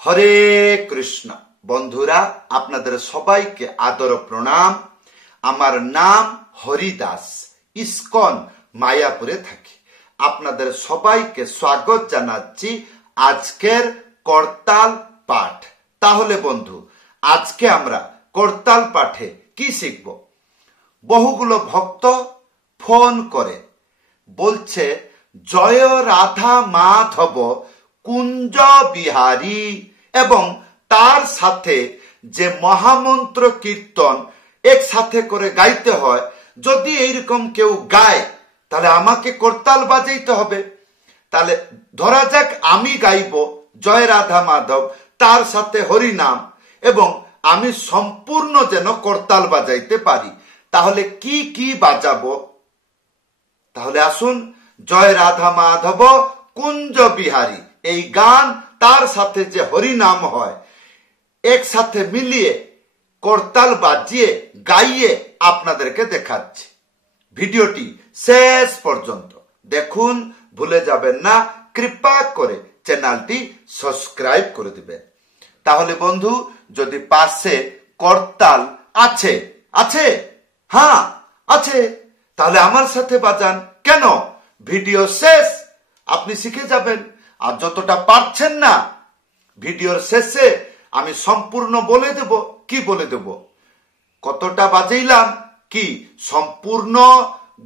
হরে কৃষ্ণ। বন্ধুরা, আপনাদের সবাইকে আদর প্রণাম। আমার নাম হরিদাস, ইস্কন মায়াপুরে থাকি। আপনাদের সবাইকে স্বাগত জানাচ্ছি আজকের করতাল পাঠ। তাহলে বন্ধু, আজকে আমরা করতাল পাঠে কি শিখব? বহুগুলো ভক্ত ফোন করে বলছে, জয় রাধা মাধব কুঞ্জ বিহারী, এবং তার সাথে যে মহামন্ত্র কীর্তন একসাথে করে গাইতে হয়, যদি এইরকম কেউ গায় তাহলে আমাকে করতাল বাজাইতে হবে। তাহলে ধরা যাক আমি গাইব জয় রাধা মাধব, তার সাথে হরিনাম, এবং আমি সম্পূর্ণ যেন করতাল বাজাইতে পারি। তাহলে কি কি বাজাবো? তাহলে আসুন, জয় রাধা মাধব কুঞ্জ বিহারী এই গান, তার সাথে যে হরিনাম হয়, একসাথে মিলিয়ে করতাল বাজিয়ে গাইয়ে আপনাদেরকে দেখাচ্ছি। ভিডিওটি শেষ পর্যন্ত দেখুন, ভুলে যাবেন না। কৃপা করে চ্যানেলটি সাবস্ক্রাইব করে দিবেন। তাহলে বন্ধু, যদি পাশে করতাল আছে আছে হ্যাঁ আছে, তাহলে আমার সাথে বাজান। কেন? ভিডিও শেষ আপনি শিখে যাবেন। আর যতটা পারছেন না, ভিডিওর শেষে আমি সম্পূর্ণ বলে দেব। কি বলে দেব? কতটা বাজাইলাম, কি সম্পূর্ণ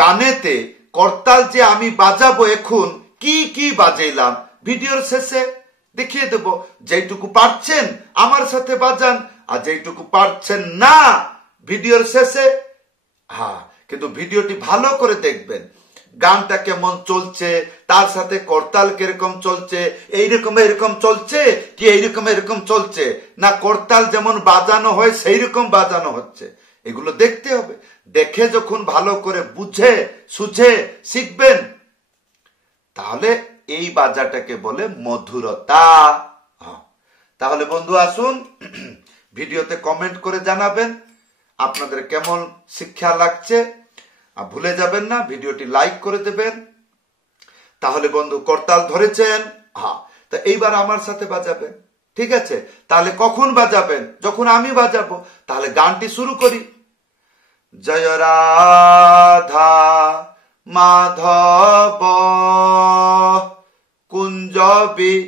গানেতে করতাল যে আমি বাজাবো এখন, কি কি বাজাইলাম ভিডিওর শেষে দেখিয়ে দেব। যেটুকু পারছেন আমার সাথে বাজান, আর যেটুকু পারছেন না ভিডিওর শেষে। হ্যাঁ, কিন্তু ভিডিওটি ভালো করে দেখবেন। গানটা কেমন চলছে, তার সাথে করতাল কিরকম চলছে, এইরকম এরকম চলছে কি এইরকম এরকম চলছে না, করতাল যেমন বাজানো হয় সেই রকম বাজানো হচ্ছে, এগুলো দেখতে হবে। দেখে যখন ভালো করে বুঝে সুঝে শিখবেন, তাহলে এই বাজাটাকে বলে মধুরতা। তাহলে বন্ধু আসুন, ভিডিওতে কমেন্ট করে জানাবেন আপনাদের কেমন শিক্ষা লাগছে। আর ভুলে যাবেন না, ভিডিওটি লাইক করে দেবেন। তাহলে বন্ধু, করতাল ধরেছেন? হ্যাঁ, তা এইবার আমার সাথে বাজাবেন। ঠিক আছে? তাহলে কখন বাজাবেন? যখন আমি বাজাবো। তাহলে গানটি শুরু করি। জয় রাধা মাধব কুঞ্জ বিহারী,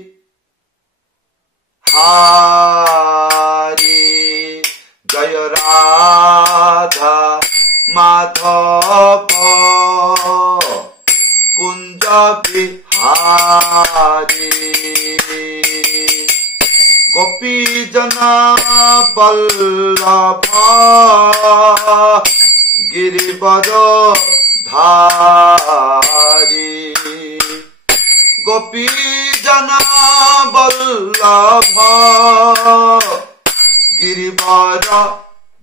জয় রাধা মাধব কুঞ্জ বিহারী, গোপীজন বল্লভ গিরিবর ধারী, গোপীজন বল্লভ গিরিবর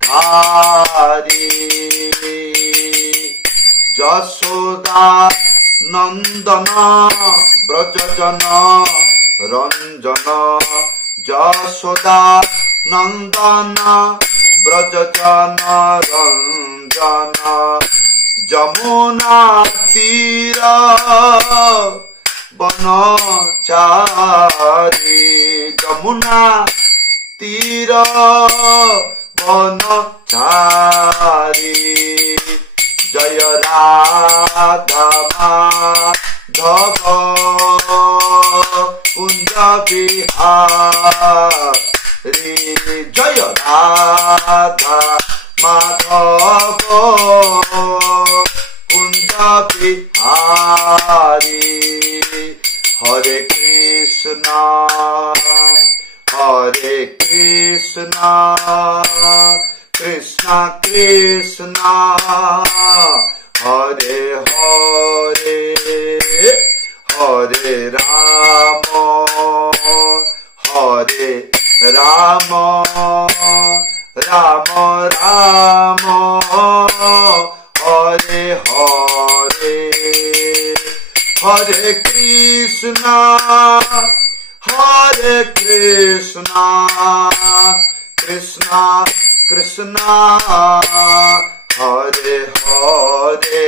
ধারী, যশোদা নন্দন ব্রজজন রঞ্জন, যশোদা নন্দন ব্রজজন রঞ্জন, যমুনা তীর বনচারী, যমুনা তীর বনচারী, জয় রাধা মাধব কুঞ্জ বিহারী, জয় রাধা মাধব কুঞ্জ বিহারী। হরে কৃষ্ণ হরে কৃষ্ণ কৃষ্ণ কৃষ্ণ হরে হরে, হরে রাম হরে রাম, রাম রাম হরে হরে, হরে কৃষ্ণ হরে কৃষ্ণ কৃষ্ণ কৃষ্ণ হরে হরে,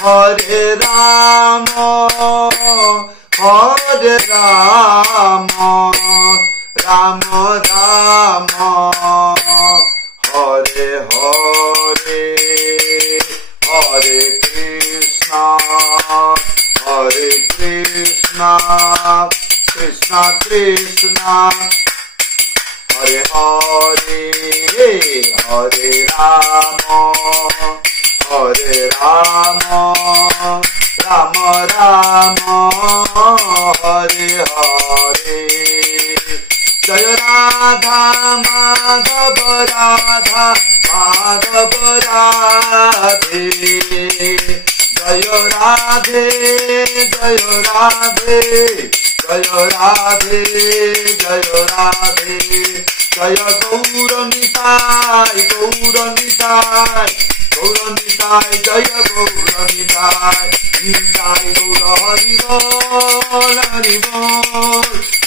হরে রাম হরে রাম রাম রাম হরে হরে হরে কৃষ্ণ কৃষ্ণ কৃষ্ণ হরে হরে হরে রাম রাম রাম হরে হরে জয় রাধা মাধব রাধা মাধব রাধে জয় রাধে জয় রাধে জয় রাধে জয় রাধে জয় গৌর নিতাই গৌর নিতাই গৌর নিতাই জয় গৌর নিতাই নিতাই গৌর হরি বল হরি বল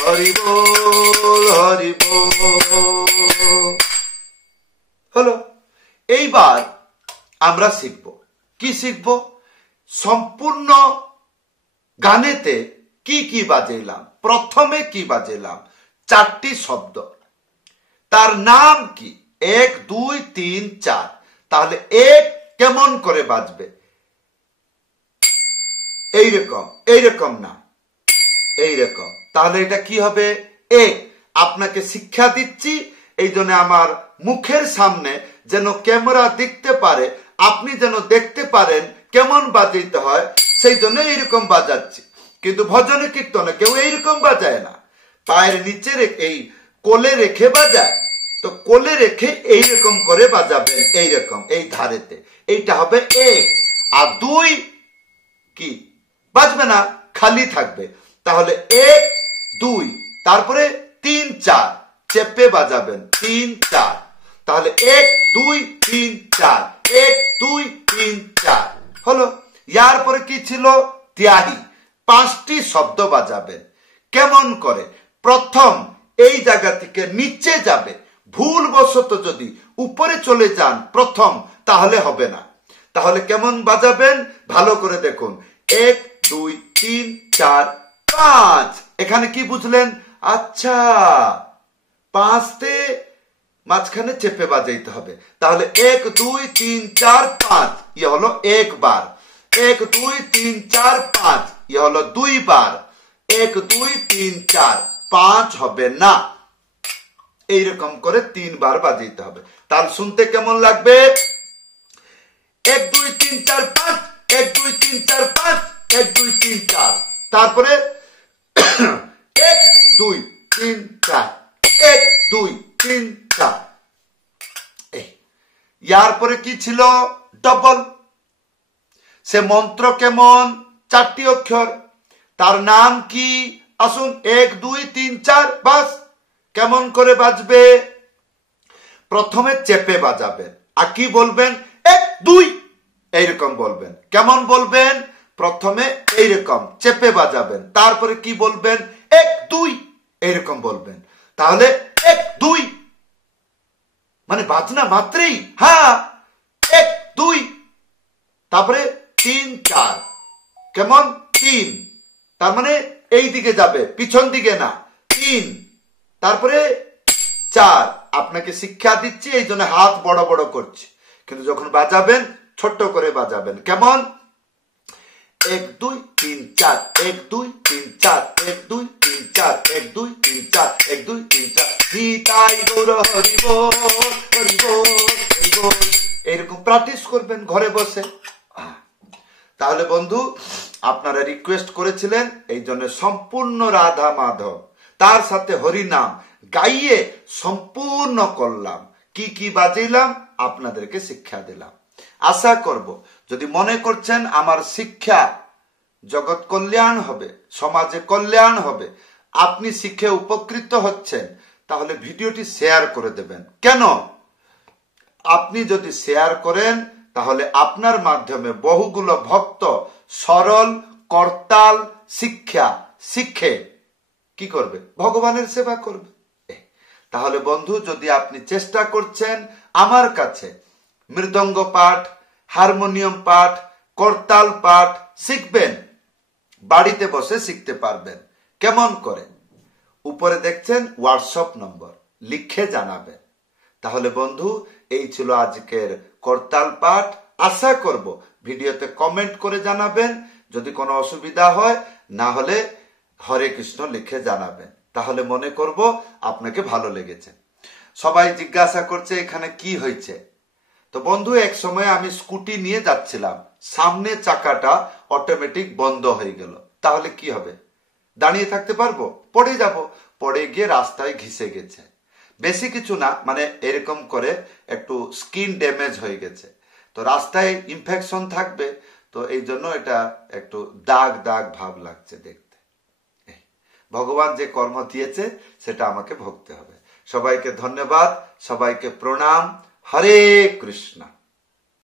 হরি বল হরি বল। হলো, এইবার আমরা শিখব কি শিখব, সম্পূর্ণ গানেতে কি কি বাজাইলাম। প্রথমে কি বাজাইলাম, 4টি শব্দ, তার নাম কি 1 2 3 4। তাহলে এক কেমন করে বাজবে, এইরকম না, এইরকম। তাহলে এটা কি হবে, এক। আপনাকে শিক্ষা দিচ্ছি, এই জন্য আমার মুখের সামনে যেন ক্যামেরা দেখতে পারে, আপনি যেন দেখতে পারেন কেমন বাজাইতে হয়, সেই জন্য এইরকম বাজাচ্ছি। কিন্তু ভজনে কীর্তনে কেউ এইরকম বাজায় না, পায়ের নিচে এই কোলে রেখে বাজায়। তো কোলে রেখে এইরকম করে বাজাবেন, এইরকম এই ধারেতে, এইটা হবে 1। আর 2 কি বাজবে না, খালি থাকবে। তাহলে 1 2, তারপরে 3 4 চেপে বাজাবেন, 3 4। তাহলে 1 2 3 4, 1 2 3 4 হলো। ইয়ার পরে কি ছিল, ত্যাহি, 5টি শব্দ বাজাবেন। কেমন করে, প্রথম এই জায়গা থেকে নিচে যাবে, ভুলবশত যদি উপরে চলে যান প্রথম, তাহলে হবে না। তাহলে কেমন বাজাবেন ভালো করে দেখুন, 1 2 3 4 5। এখানে কি বুঝলেন, আচ্ছা 5তে মাঝখানে চেপে বাজাইতে হবে। তাহলে 1 2 3 4 5, ইয়ে হলো 1 বার। 1 2 3 4 5, ইয়ে হলো 2 বার। 1 2 3 4 5 হবে না, এইরকম করে 3 বার বাজাইতে হবে। তাহলে শুনতে কেমন লাগবে, 1 2 3 4 5, 1 2 3 4 5, 1 2 3 4। তারপরে 1 2 3 4, 1 2 3 4। ইয়ার পরে কি ছিল, ডবল। সে মন্ত্র কেমন, 4টি অক্ষর, তার নাম কি, আসুন 1 2 3 4 বাস। কেমন করে বাজবে, প্রথমে চেপে বাজাবেন, আর কি বলবেন, 1 2 এইরকম বলবেন। কেমন বলবেন, প্রথমে এইরকম চেপে বাজাবেন, তারপরে কি বলবেন, 1 2 এইরকম বলবেন। তাহলে 1 2 মানে বাজনা মাত্রেই, হ্যাঁ 1 2, তারপরে 3 4। কেমন, 3, তার মানে এই দিকে যাবে, পিছন দিকে না, 3। তারপরে 4। আপনাকে শিক্ষা দিচ্ছি, এই জন্য হাত বড় বড় করছি, কিন্তু যখন বাজাবেন ছোট করে বাজাবেন। কেমন, 1 2 3 4, 1 2 3 4, 1 2 3 4, 1 2 3 4, 1 2 3 4। নিতাই গৌর হরি বল হরি বল হরি বল। এরকম প্র্যাকটিস করবেন ঘরে বসে। তাহলে বন্ধু, আপনারা রিকোয়েস্ট করেছিলেন, এই জন্য সম্পূর্ণ রাধা মাধব তার সাথে হরি নাম গাইয়ে সম্পূর্ণ করলাম। কি কি বাজাইলাম আপনাদেরকে শিক্ষা দিলাম। আশা করব যদি মনে করছেন আমার শিক্ষা জগৎ কল্যাণ হবে, সমাজে কল্যাণ হবে, আপনি শিখে উপকৃত হচ্ছেন, তাহলে ভিডিওটি শেয়ার করে দেবেন। কেন, আপনি যদি শেয়ার করেন তাহলে আপনার মাধ্যমে বহুগুলো ভক্ত সরল করতাল শিক্ষা শিখে কি করবে, ভগবানের সেবা করবে। তাহলে বন্ধু, যদি আপনি চেষ্টা করছেন আমার কাছে মৃদঙ্গ পাঠ, হারমোনিয়াম পাঠ, করতাল পাঠ শিখবেন, বাড়িতে বসে শিখতে পারবেন। কেমন করে, উপরে দেখছেন হোয়াটসঅ্যাপ নম্বর, লিখে জানাবেন। তাহলে বন্ধু, এই ছিল আজকের করতাল পাঠ। আশা করব ভিডিওতে কমেন্ট করে জানাবেন যদি কোনো অসুবিধা হয়, না হলে হরে কৃষ্ণ লিখে জানাবেন। তাহলে মনে করব আপনাকে ভালো লেগেছে। সবাই জিজ্ঞাসা করছে এখানে কি হয়েছে। তো বন্ধু, এক সময় আমি স্কুটি নিয়ে যাচ্ছিলাম, সামনে চাকাটা অটোমেটিক বন্ধ হয়ে গেল। তাহলে কি হবে? দাঁড়িয়ে থাকতে পারবো? পড়ে যাব। পড়ে গিয়ে রাস্তায় ঘিসে গেছে। বেশি কিছু না, মানে এরকম করে একটু স্কিন ড্যামেজ হয়ে গেছে। তো রাস্তায় ইনফেকশন থাকবে, তো এই জন্য এটা একটু দাগ দাগ ভাব লাগছে দেখতে। ভগবান যে কর্ম দিয়েছে সেটা আমাকে ভুগতে হবে। সবাইকে ধন্যবাদ, সবাইকে প্রণাম। হরে কৃষ্ণ।